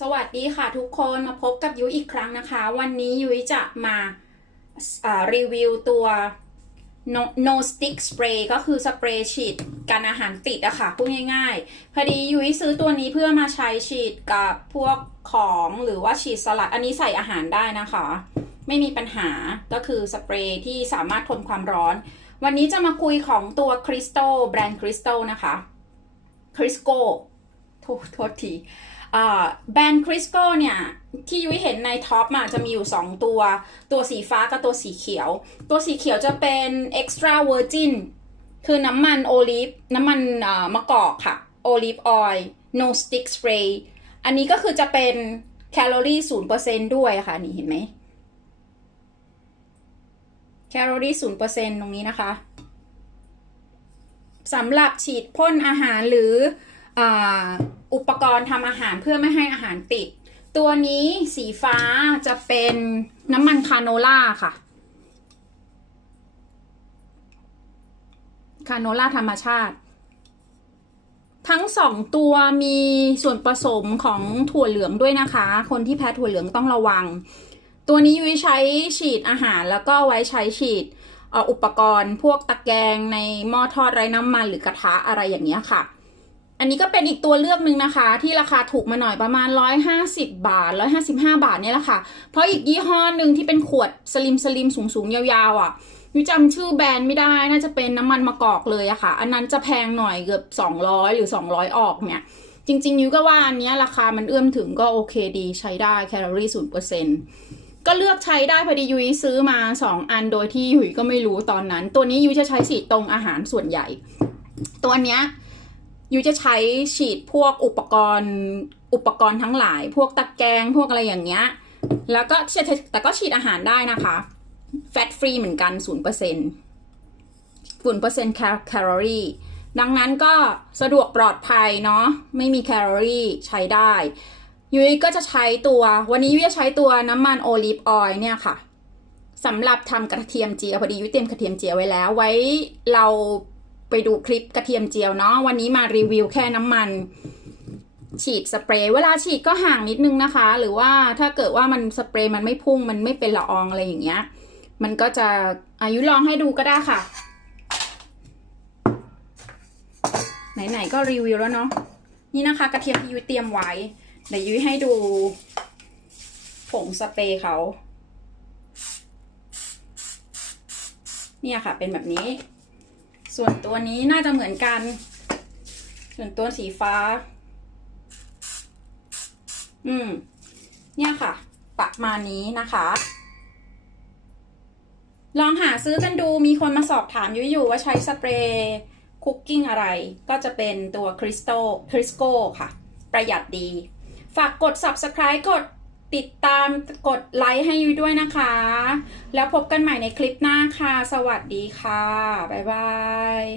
สวัสดีค่ะทุกคนมาพบกับยุ้ยอีกครั้งนะคะ วันนี้ยุ้ยจะมาารีวิวตัว no, no stick spray ก็คือสเปรย์ฉีดกันอาหารติดอะค่ะพูดง่ายๆ พอดียุ้ยซื้อตัวนี้เพื่อมาใช้ฉีดกับพวกของหรือว่าฉีดสลัด อันนี้ใส่อาหารได้นะคะ ไม่มีปัญหาก็คือสเปรย์ที่สามารถทนความร้อน วันนี้จะมาคุยของตัว Crystal แบรนด์ Crystal นะคะ Crisco ทษโทษทีแบรนด์คริสโกเนี่ย ที่ยุ้ยเห็นในท็อปอะจะมีอยู่ 2 ตัว ตัวสีฟ้ากับตัวสีเขียว ตัวสีเขียวจะเป็น extra virgin คือน้ำมันโอลิฟน้ำมันมะกอกค่ะโอลิฟออยล์ no stick spray อันนี้ก็คือจะเป็นแคลอรี่ศูนย์เปอร์เซนด้วยค่ะ นี่เห็นไหมแคลอรี่ศูนย์เปอร์เซนตรงนี้นะคะสำหรับฉีดพ่นอาหารหรืออ อุปกรณ์ทำอาหารเพื่อไม่ให้อาหารติด ตัวนี้สีฟ้าจะเป็นน้ำมันคาโนล่าค่ะ คาโนล่าธรรมชาติ ทั้งสองตัวมีส่วนผสมของถั่วเหลืองด้วยนะคะ คนที่แพ้ถั่วเหลืองต้องระวัง ตัวนี้ยุ้ยใช้ฉีดอาหารแล้วก็ไว้ใช้ฉีดอุปกรณ์พวกตะแกรงในหม้อทอดไร้น้ำมันหรือกระทะอะไรอย่างเงี้ยค่ะ อันนี้ก็เป็นอีกตัวเลือกหนึ่งนะคะ ที่ราคาถูกมาหน่อยประมาณ 150 บาท 155 บาทเนี่ยแหละค่ะ เพราะอีกยี่ห้อหนึ่งที่เป็นขวดสลิมสลิมสูงสูงๆยาวๆอะยุยจำชื่อแบรนด์ไม่ได้น่าจะเป็นน้ำมันมะกอกเลยอะค่ะ อันนั้นจะแพงหน่อยเกือบ 200 หรือ 200 ออกเนี่ย จริงๆยุ้ยก็ว่าอันนี้ราคามันเอื้อมถึงก็โอเคดีใช้ได้แคลอรี่ศูนย์เปอร์เซ็นต์ก็เลือกใช้ได้พอดียุ้ยซื้อมา 2 อันโดยที่ยุ้ยก็ไม่รู้ตอนนั้น ตัวนี้ยุ้ยจะใช้สีตรงอาหารส่วนใหญ่ ตัวเนี้ย ยูจะใช้ฉีดพวกอุปกรณ์ อุปกรณ์ทั้งหลาย พวกตะแกรงพวกอะไรอย่างเงี้ย แล้วก็แต่ก็ฉีดอาหารได้นะคะ แฟตฟรีเหมือนกัน0%เปอร์เซ็นต์ฝุ่นเปอร์เซ็นต์แคลอรี่ดังนั้นก็สะดวกปลอดภัยเนาะไม่มีแคลอรี่ใช้ได้ ยุ้ยก็จะใช้ตัว วันนี้ยุ้ยจะใช้ตัวน้ำมันโอลิฟออยล์เนี่ยค่ะสำหรับทำกระเทียมเจียวพอดียุ้ยเตรียมกระเทียมเจียวไว้แล้วไว้เรา ไปดูคลิปกระเทียมเจียวเนาะวันนี้มารีวิวแค่น้ำมัน ฉีดสเปรย์เวลาฉีดก็ห่างนิดนึงนะคะ หรือว่าถ้าเกิดว่ามันสเปรย์มันไม่พุ่งมันไม่เป็นละอองอะไรอย่างเงี้ย มันก็จะอายุลองให้ดูก็ได้ค่ะ ไหนๆก็รีวิวแล้วเนาะนี่นะคะกระเทียมที่ยุ้ยเตรียมไว้เดี๋ยวยุ้ยให้ดูผงสเปรย์เขาเนี่ยค่ะเป็นแบบนี้ ส่วนตัวนี้น่าจะเหมือนกัน ส่วนตัวสีฟ้า อืม เนี่ยค่ะ ประมาณนี้นะคะ ลองหาซื้อกันดูมีคนมาสอบถามยุยอยู่ว่าใช้สเปรย์คุกกิ้งอะไร ก็จะเป็นตัวคริสโตคริสโกค่ะ ประหยัดดี ฝากกด subscribe กด ติดตามกดไลค์ให้ยุ้ยด้วยนะคะ แล้วพบกันใหม่ในคลิปหน้าค่ะ สวัสดีค่ะ บ๊ายบาย